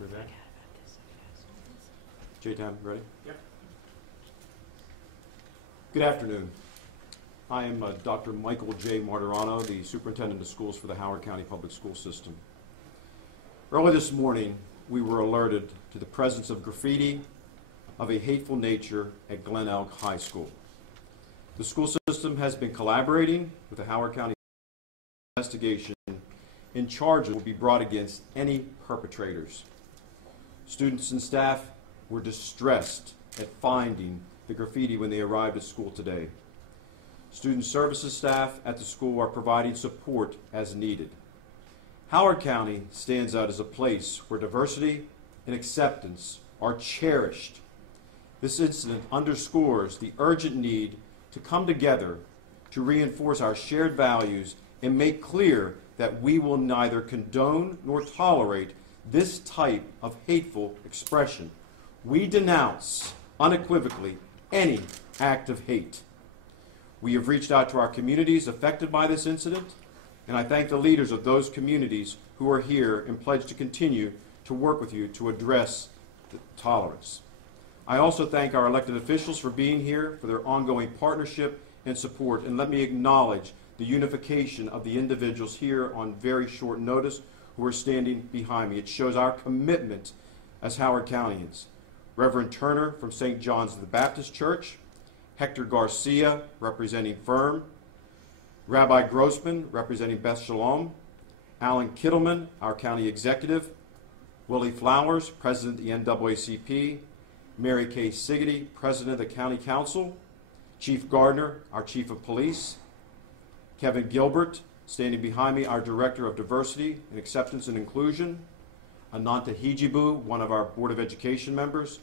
We're there. J-Tam, ready? Yep. Good afternoon. I am Dr. Michael J. Martirano, the Superintendent of Schools for the Howard County Public School System. Early this morning, we were alerted to the presence of graffiti of a hateful nature at Glenelg High School. The school system has been collaborating with the Howard County investigation, and charges will be brought against any perpetrators. Students and staff were distressed at finding the graffiti when they arrived at school today. Student services staff at the school are providing support as needed. Howard County stands out as a place where diversity and acceptance are cherished. This incident underscores the urgent need to come together to reinforce our shared values and make clear that we will neither condone nor tolerate this type of hateful expression. We denounce unequivocally any act of hate. We have reached out to our communities affected by this incident, and I thank the leaders of those communities who are here and pledge to continue to work with you to address the tolerance. I also thank our elected officials for being here, for their ongoing partnership and support, and let me acknowledge the unification of the individuals here on very short notice who are standing behind me. It shows our commitment as Howard Countyans. Reverend Turner from St. John's the Baptist Church, Hector Garcia representing Firm, Rabbi Grossman representing Beth Shalom, Alan Kittleman, our county executive, Willie Flowers, president of the NAACP, Mary Kay Siggety, president of the county council, Chief Gardner, our chief of police, Kevin Gilbert, standing behind me, our director of diversity and acceptance and inclusion, Ananta Hijibu, one of our Board of Education members,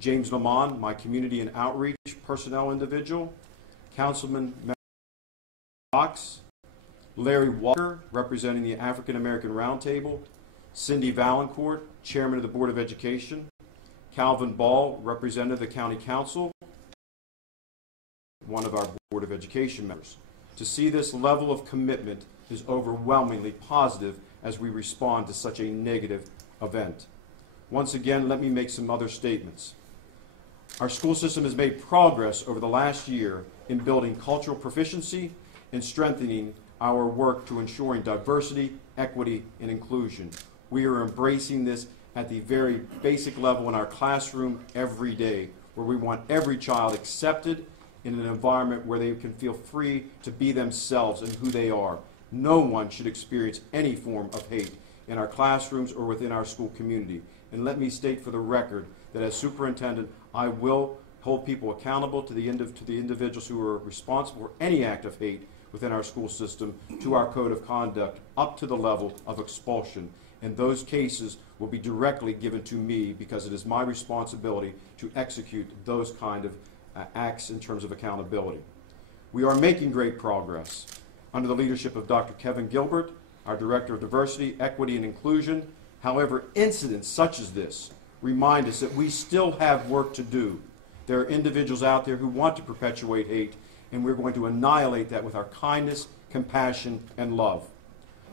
James Lamont, my community and outreach personnel individual, Councilman Fox, Larry Walker, representing the African American Roundtable, Cindy Valancourt, chairman of the Board of Education, Calvin Ball, representative of the County Council, one of our Board of Education members. To see this level of commitment is overwhelmingly positive as we respond to such a negative event. Once again, let me make some other statements. Our school system has made progress over the last year in building cultural proficiency and strengthening our work to ensuring diversity, equity, and inclusion. We are embracing this at the very basic level in our classroom every day, where we want every child accepted in an environment where they can feel free to be themselves and who they are. No one should experience any form of hate in our classrooms or within our school community. And let me state for the record that as superintendent, I will hold people accountable to the individuals who are responsible for any act of hate within our school system to our code of conduct up to the level of expulsion. And those cases will be directly given to me because it is my responsibility to execute those kind of acts in terms of accountability. We are making great progress under the leadership of Dr. Kevin Gilbert, our Director of Diversity, Equity, and Inclusion. However, incidents such as this remind us that we still have work to do. There are individuals out there who want to perpetuate hate, and we're going to annihilate that with our kindness, compassion, and love.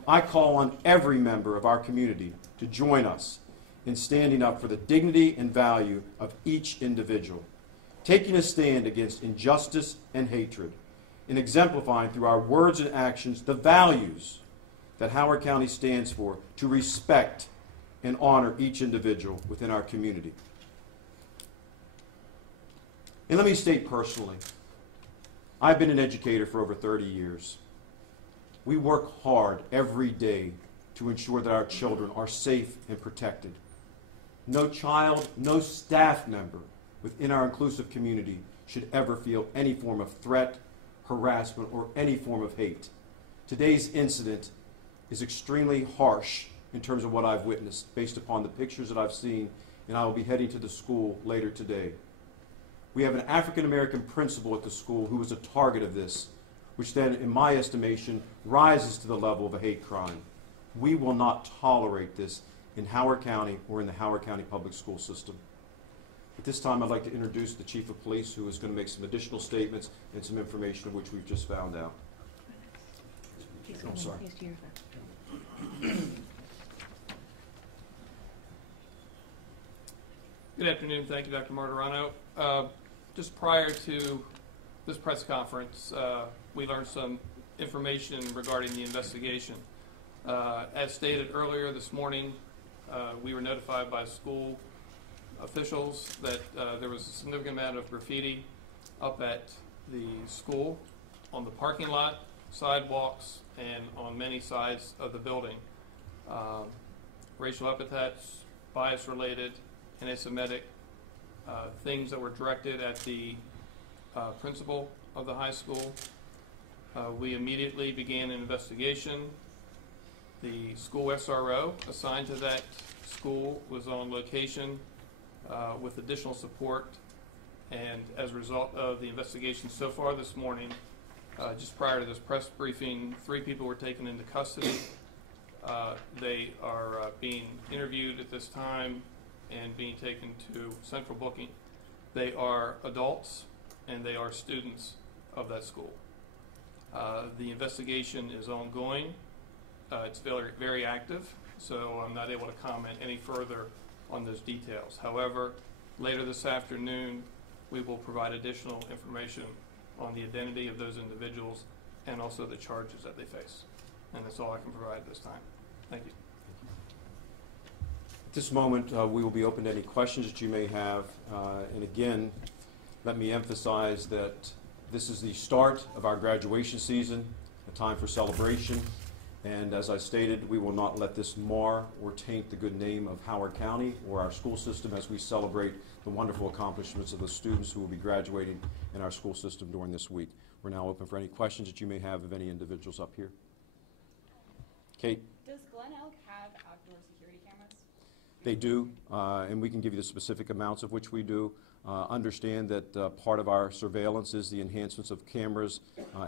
I call on every member of our community to join us in standing up for the dignity and value of each individual, taking a stand against injustice and hatred, and exemplifying through our words and actions the values that Howard County stands for to respect and honor each individual within our community. And let me state personally, I've been an educator for over 30 years. We work hard every day to ensure that our children are safe and protected. No child, no staff member within our inclusive community should ever feel any form of threat, harassment, or any form of hate. Today's incident is extremely harsh in terms of what I've witnessed based upon the pictures that I've seen, and I will be heading to the school later today. We have an African American principal at the school who was a target of this, which then, in my estimation, rises to the level of a hate crime. We will not tolerate this in Howard County or in the Howard County Public School System. At this time, I'd like to introduce the Chief of Police, who is going to make some additional statements and some information of which we've just found out. I'm sorry. Good afternoon. Thank you, Dr. Martirano. Just prior to this press conference, we learned some information regarding the investigation. As stated earlier this morning, we were notified by school officials that there was a significant amount of graffiti up at the school, on the parking lot, sidewalks, and on many sides of the building. Racial epithets, bias-related, anti-Semitic, things that were directed at the principal of the high school. We immediately began an investigation. The school SRO assigned to that school was on location with additional support, and as a result of the investigation so far this morning, just prior to this press briefing, 3 people were taken into custody. They are being interviewed at this time and being taken to central booking. They are adults and they are students of that school. The investigation is ongoing. It's very, very active, so I'm not able to comment any further on those details. However, later this afternoon, we will provide additional information on the identity of those individuals and also the charges that they face. And that's all I can provide at this time. Thank you. At this moment, we will be open to any questions that you may have. And again, let me emphasize that this is the start of our graduation season, a time for celebration. And as I stated, we will not let this mar or taint the good name of Howard County or our school system as we celebrate the wonderful accomplishments of the students who will be graduating in our school system during this week. We're now open for any questions that you may have of any individuals up here. Kate? Does Glenelg have outdoor security cameras? They do, and we can give you the specific amounts of which we do. Understand that part of our surveillance is the enhancements of cameras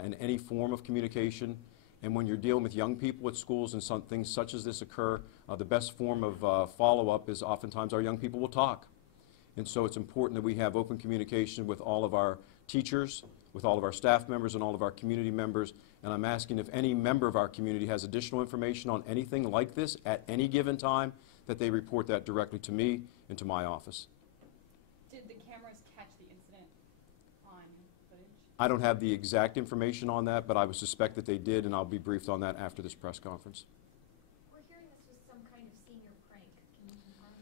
in any form of communication. And when you're dealing with young people at schools and some things such as this occur, the best form of follow-up is oftentimes our young people will talk. And so it's important that we have open communication with all of our teachers, with all of our staff members, and all of our community members. And I'm asking if any member of our community has additional information on anything like this at any given time, that they report that directly to me and to my office. Did the cameras catch the incident on footage? I don't have the exact information on that, but I would suspect that they did, and I'll be briefed on that after this press conference. We're hearing this was some kind of senior prank. Can you confirm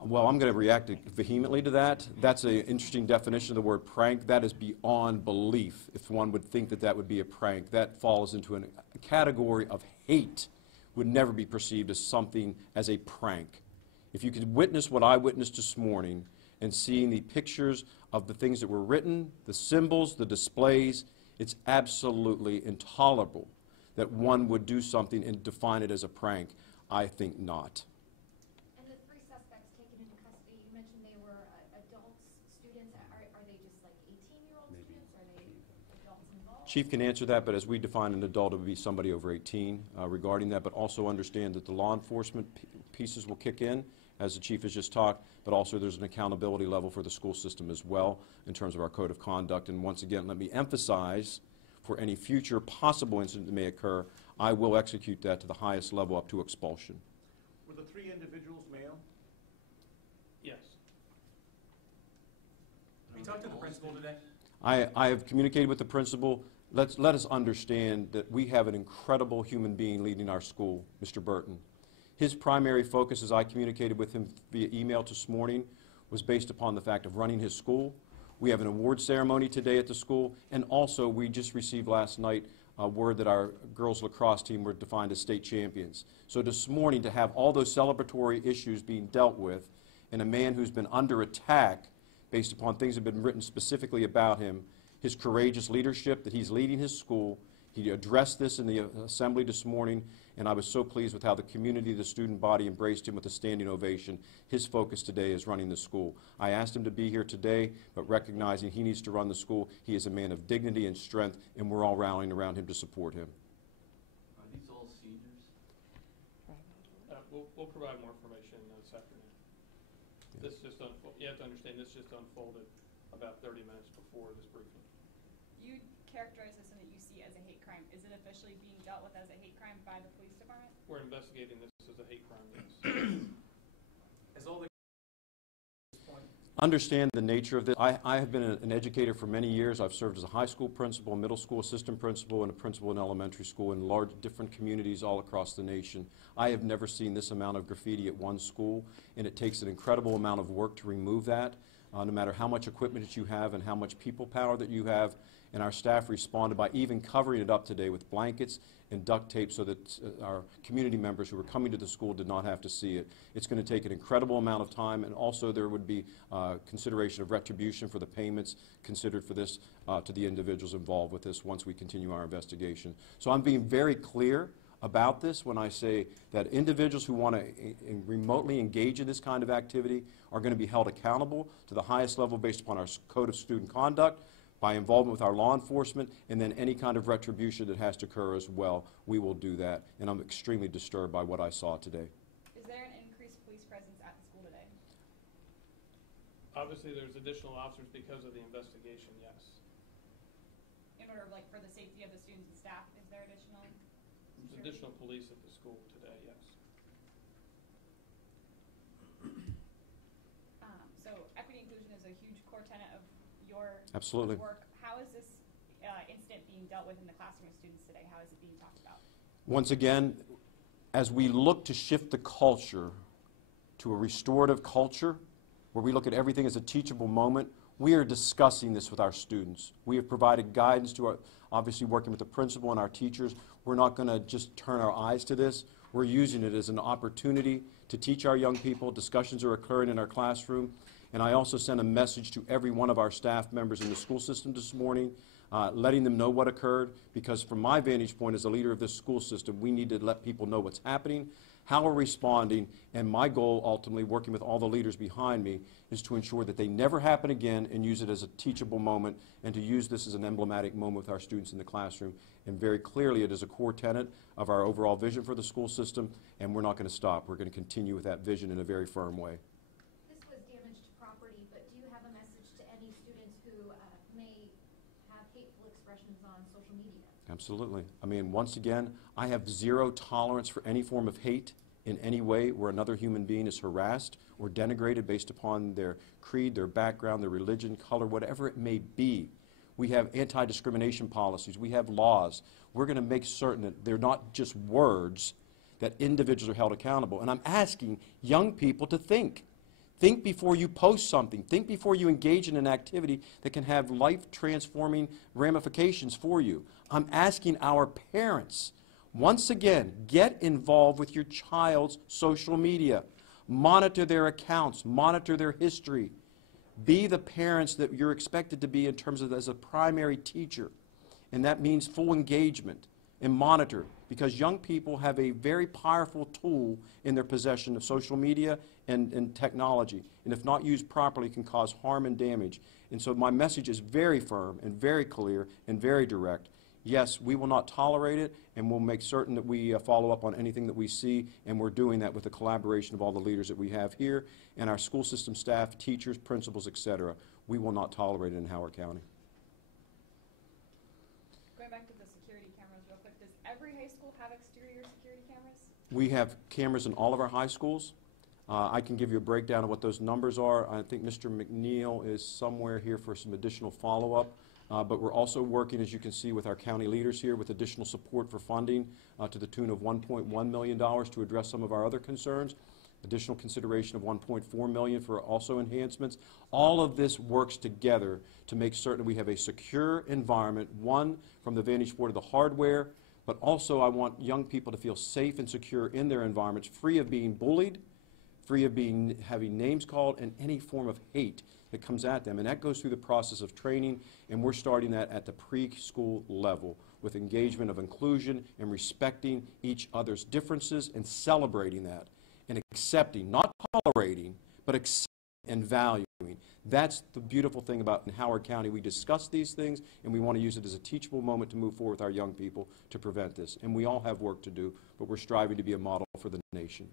that? Well, I'm going to react vehemently to that. That's an interesting definition of the word prank. That is beyond belief if one would think that that would be a prank. That falls into a category of hate, would never be perceived as something as a prank. If you could witness what I witnessed this morning and seeing the pictures of the things that were written, the symbols, the displays, it's absolutely intolerable that one would do something and define it as a prank. I think not. And the 3 suspects taken into custody, you mentioned they were adults, students. Are they just like 18-year-old students? Are they adults involved? Chief can answer that, but as we define an adult, it would be somebody over 18 regarding that, but also understand that the law enforcement pieces will kick in, as the chief has just talked, but also there's an accountability level for the school system as well in terms of our code of conduct. And once again, let me emphasize, for any future possible incident that may occur, I will execute that to the highest level up to expulsion. Were the 3 individuals male? Yes. Have you talked to the principal today? I have communicated with the principal. Let us understand that we have an incredible human being leading our school, Mr. Burton. His primary focus, as I communicated with him via email this morning, was based upon the fact of running his school. We have an award ceremony today at the school, and also we just received last night word that our girls lacrosse team were defined as state champions. So this morning, to have all those celebratory issues being dealt with, and a man who's been under attack based upon things that have been written specifically about him, his courageous leadership, that he's leading his school. He addressed this in the assembly this morning, and I was so pleased with how the community, the student body, embraced him with a standing ovation. His focus today is running the school. I asked him to be here today, but recognizing he needs to run the school, he is a man of dignity and strength, and we're all rallying around him to support him. Are these all seniors? We'll provide more information this afternoon. Yeah. This just you have to understand, this just unfolded about 30 minutes before this briefing. You characterize this and that you see as a hate crime. Is it officially being dealt with as a hate crime by the police department? We're investigating this as a hate crime, yes. Has all the understand the nature of this. I have been an educator for many years. I've served as a high school principal, middle school assistant principal, and a principal in elementary school in large different communities all across the nation. I have never seen this amount of graffiti at one school, and it takes an incredible amount of work to remove that, no matter how much equipment that you have and how much people power that you have. And our staff responded by even covering it up today with blankets and duct tape so that our community members who were coming to the school did not have to see it. It's going to take an incredible amount of time, and also there would be consideration of retribution for the payments considered for this to the individuals involved with this once we continue our investigation. So I'm being very clear about this when I say that individuals who want to remotely engage in this kind of activity are going to be held accountable to the highest level based upon our Code of Student Conduct, by involvement with our law enforcement, and then any kind of retribution that has to occur as well. We will do that, and I'm extremely disturbed by what I saw today. Is there an increased police presence at the school today? Obviously, there's additional officers because of the investigation, yes. In order, like, for the safety of the students and staff, is there additional? There's additional police at the school today, yes. So equity inclusion is a huge core tenet of your Absolutely. work. How is this incident being dealt with in the classroom of students today? How is it being talked about? Once again, as we look to shift the culture to a restorative culture, where we look at everything as a teachable moment, we are discussing this with our students. We have provided guidance to our, obviously working with the principal and our teachers. We're not going to just turn our eyes to this. We're using it as an opportunity to teach our young people. Discussions are occurring in our classroom. And I also sent a message to every one of our staff members in the school system this morning, letting them know what occurred, because from my vantage point as a leader of this school system, we need to let people know what's happening, how we're responding, and my goal, ultimately, working with all the leaders behind me, is to ensure that they never happen again and use it as a teachable moment, and to use this as an emblematic moment with our students in the classroom. And very clearly, it is a core tenet of our overall vision for the school system, and we're not going to stop. We're going to continue with that vision in a very firm way. Absolutely. I mean, once again, I have zero tolerance for any form of hate in any way where another human being is harassed or denigrated based upon their creed, their background, their religion, color, whatever it may be. We have anti-discrimination policies. We have laws. We're going to make certain that they're not just words, that individuals are held accountable. And I'm asking young people to think. Think before you post something. Think before you engage in an activity that can have life-transforming ramifications for you. I'm asking our parents, once again, get involved with your child's social media. Monitor their accounts. Monitor their history. Be the parents that you're expected to be in terms of as a primary teacher. And that means full engagement and monitor, because young people have a very powerful tool in their possession of social media and technology, and if not used properly can cause harm and damage. And so my message is very firm and very clear and very direct. Yes, we will not tolerate it, and we'll make certain that we follow up on anything that we see, and we're doing that with the collaboration of all the leaders that we have here and our school system staff, teachers, principals, etc. We will not tolerate it in Howard County. Going back to the security cameras real quick, does every high school have exterior security cameras? We have cameras in all of our high schools. I can give you a breakdown of what those numbers are. I think Mr. McNeil is somewhere here for some additional follow-up. But we're also working, as you can see, with our county leaders here with additional support for funding to the tune of $1.1 million to address some of our other concerns. Additional consideration of $1.4 million for also enhancements. All of this works together to make certain we have a secure environment, one, from the vantage point of the hardware, but also I want young people to feel safe and secure in their environments, free of being bullied, free of having names called, and any form of hate that comes at them. And that goes through the process of training, and we're starting that at the preschool level with engagement of inclusion and respecting each other's differences and celebrating that and accepting, not tolerating, but accepting and valuing. That's the beautiful thing about in Howard County. We discuss these things, and we want to use it as a teachable moment to move forward with our young people to prevent this. And we all have work to do, but we're striving to be a model for the nation.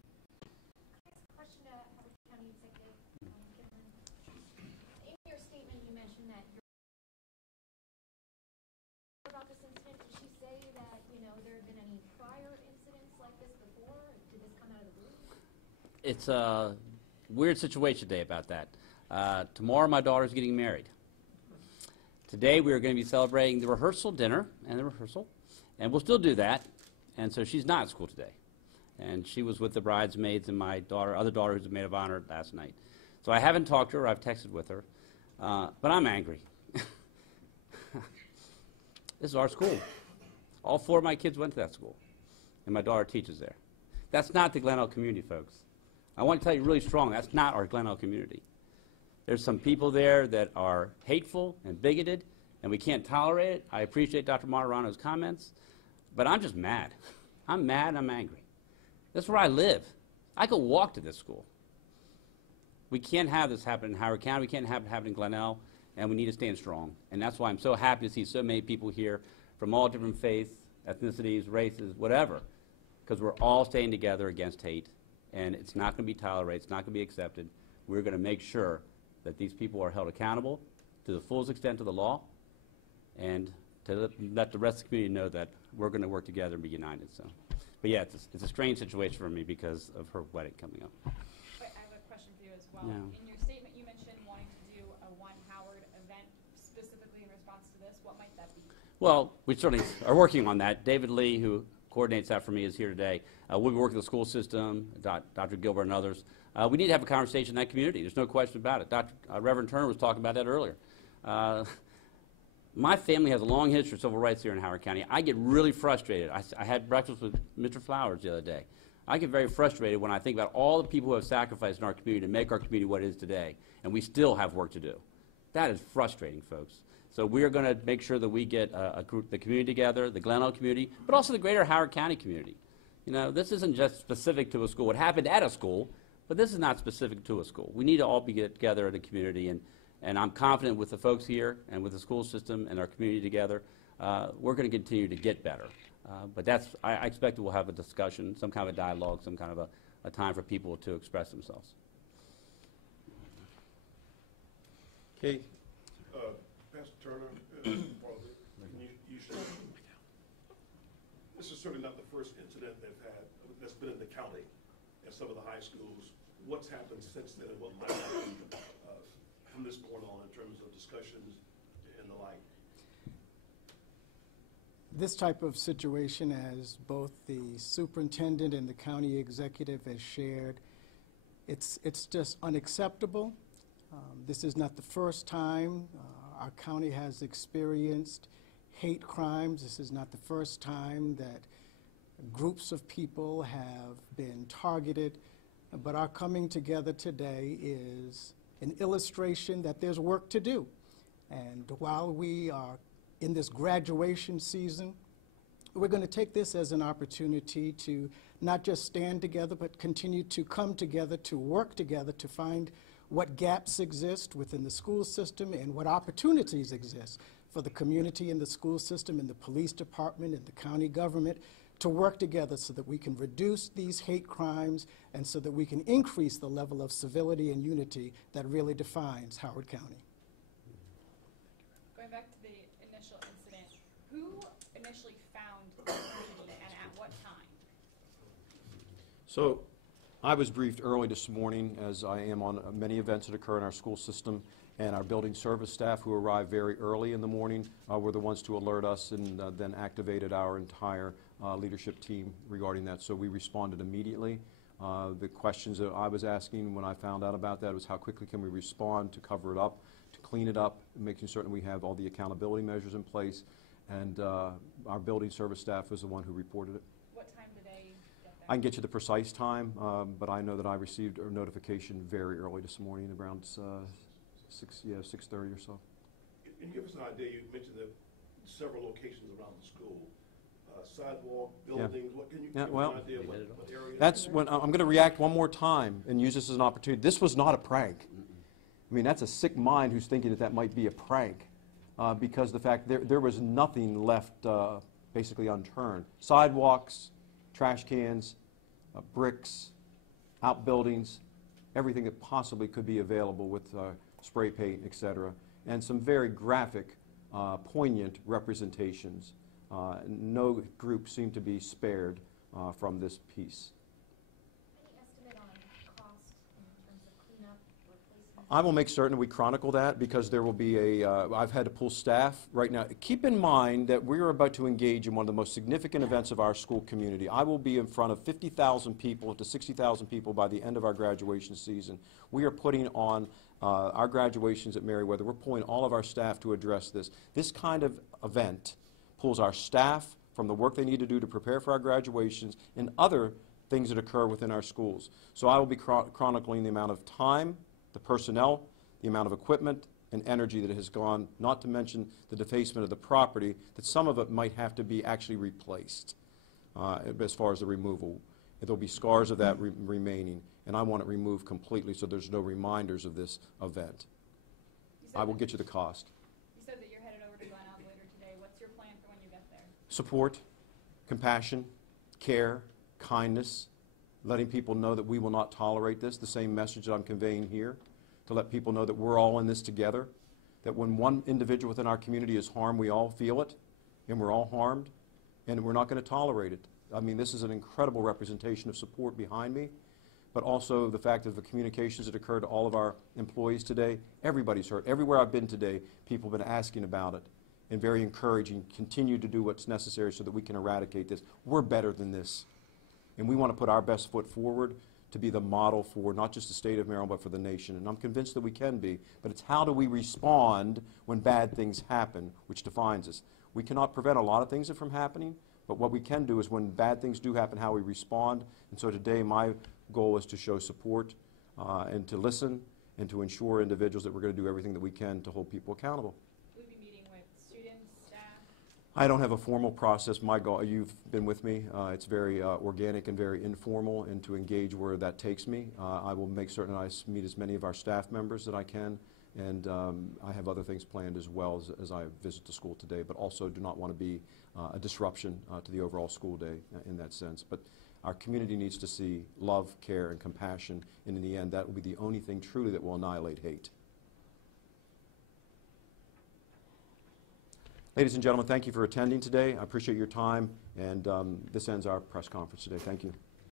It's a weird situation today about that. Tomorrow, my daughter's getting married. Today, we are going to be celebrating the rehearsal dinner and the rehearsal, and we'll still do that. And so she's not at school today. And she was with the bridesmaids and my other daughter who's a maid of honor last night. So I haven't talked to her. I've texted with her. But I'm angry. This is our school. All 4 of my kids went to that school, and my daughter teaches there. That's not the Glenelg community, folks. I want to tell you really strong, that's not our Glenelg community. There's some people there that are hateful and bigoted, and we can't tolerate it. I appreciate Dr. Martirano's comments, but I'm just mad. I'm mad and I'm angry. That's where I live. I could walk to this school. We can't have this happen in Howard County. We can't have it happen in Glenelg, and we need to stand strong. And that's why I'm so happy to see so many people here from all different faiths, ethnicities, races, whatever, because we're all staying together against hate, and it's not going to be tolerated. It's not going to be accepted. We're going to make sure that these people are held accountable to the fullest extent of the law, and to let the rest of the community know that we're going to work together and be united. So, but yeah, it's a strange situation for me because of her wedding coming up. But I have a question for you as well. Yeah. In your statement, you mentioned wanting to do a One Howard event specifically in response to this. What might that be? Well, we certainly are working on that. David Lee, who coordinates that for me, is here today. We'll be working with the school system, Dr. Gilbert and others. We need to have a conversation in that community. There's no question about it. Reverend Turner was talking about that earlier. My family has a long history of civil rights here in Howard County. I get really frustrated. I had breakfast with Mr. Flowers the other day. I get very frustrated when I think about all the people who have sacrificed in our community to make our community what it is today, and we still have work to do. That is frustrating, folks. So we are going to make sure that we get the community together, the Glenelg community, but also the greater Howard County community. You know, this isn't just specific to a school. It happened at a school, but this is not specific to a school. We need to all be together in a community, and I'm confident with the folks here and with the school system and our community together, we're going to continue to get better. But I expect that we'll have a discussion, some kind of a dialogue, some kind of a time for people to express themselves. Okay. Pastor Turner, this is certainly not the first incident that's been in the county at some of the high schools. What's happened since then, and what might happen from this point on in terms of discussions and the like? This type of situation, as both the superintendent and the county executive has shared, it's just unacceptable. This is not the first time our county has experienced hate crimes. This is not the first time that groups of people have been targeted. But our coming together today is an illustration that there's work to do. And while we are in this graduation season, we're going to take this as an opportunity to not just stand together, but continue to come together, to work together, to find what gaps exist within the school system and what opportunities exist for the community and the school system and the police department and the county government to work together so that we can reduce these hate crimes and so that we can increase the level of civility and unity that really defines Howard County. Going back to the initial incident, who initially found the graffiti and at what time? So I was briefed early this morning, as I am on many events that occur in our school system, and our building service staff, who arrived very early in the morning, were the ones to alert us and then activated our entire leadership team regarding that. So we responded immediately. The questions that I was asking when I found out about that was how quickly can we respond to cover it up, to clean it up, making certain we have all the accountability measures in place. And our building service staff was the one who reported it. What time did they get there? I can get you the precise time, but I know that I received a notification very early this morning, around 6:30 or so. Can you give us an idea? You mentioned that several locations around the school, sidewalk, buildings. What can you give us an idea of what areas? That's when I'm going to react one more time and use this as an opportunity. This was not a prank. I mean, that's a sick mind who's thinking that that might be a prank, because the fact there was nothing left basically unturned. Sidewalks, trash cans, bricks, outbuildings, everything that possibly could be available with spray paint, etc., and some very graphic, poignant representations. No group seemed to be spared from this piece. Any estimate on cost in terms of cleanup, replacement? I will make certain we chronicle that because there will be I've had to pull staff right now. Keep in mind that we are about to engage in one of the most significant events of our school community. I will be in front of 50,000 people to 60,000 people by the end of our graduation season. We are putting on our graduations at Meriwether. We're pulling all of our staff to address this. This kind of event pulls our staff from the work they need to do to prepare for our graduations and other things that occur within our schools. So I will be chronicling the amount of time, the personnel, the amount of equipment and energy that has gone, not to mention the defacement of the property, that some of it might have to be actually replaced as far as the removal. There'll be scars of that remaining, and I want it removed completely so there's no reminders of this event. I will get you the cost. You said that you're headed over to Glenelg later today. What's your plan for when you get there? Support, compassion, care, kindness, letting people know that we will not tolerate this, the same message that I'm conveying here, to let people know that we're all in this together, that when one individual within our community is harmed, we all feel it, and we're all harmed, and we're not going to tolerate it. I mean, this is an incredible representation of support behind me, but also the fact of the communications that occurred to all of our employees today. Everybody's hurt. Everywhere I've been today, people have been asking about it, and very encouraging, continue to do what's necessary so that we can eradicate this. We're better than this. And we want to put our best foot forward to be the model for not just the state of Maryland, but for the nation. And I'm convinced that we can be. But it's how do we respond when bad things happen, which defines us. We cannot prevent a lot of things from happening, but what we can do is when bad things do happen, how we respond. And so today my goal is to show support and to listen and to ensure individuals that we're going to do everything that we can to hold people accountable. I don't have a formal process. My goal, you've been with me, it's very organic and very informal, and to engage where that takes me. I will make certain I meet as many of our staff members that I can, and I have other things planned as well as I visit the school today, but also do not want to be a disruption to the overall school day in that sense. But our community needs to see love, care, and compassion, and in the end, that will be the only thing truly that will annihilate hate. Ladies and gentlemen, thank you for attending today. I appreciate your time, and this ends our press conference today. Thank you.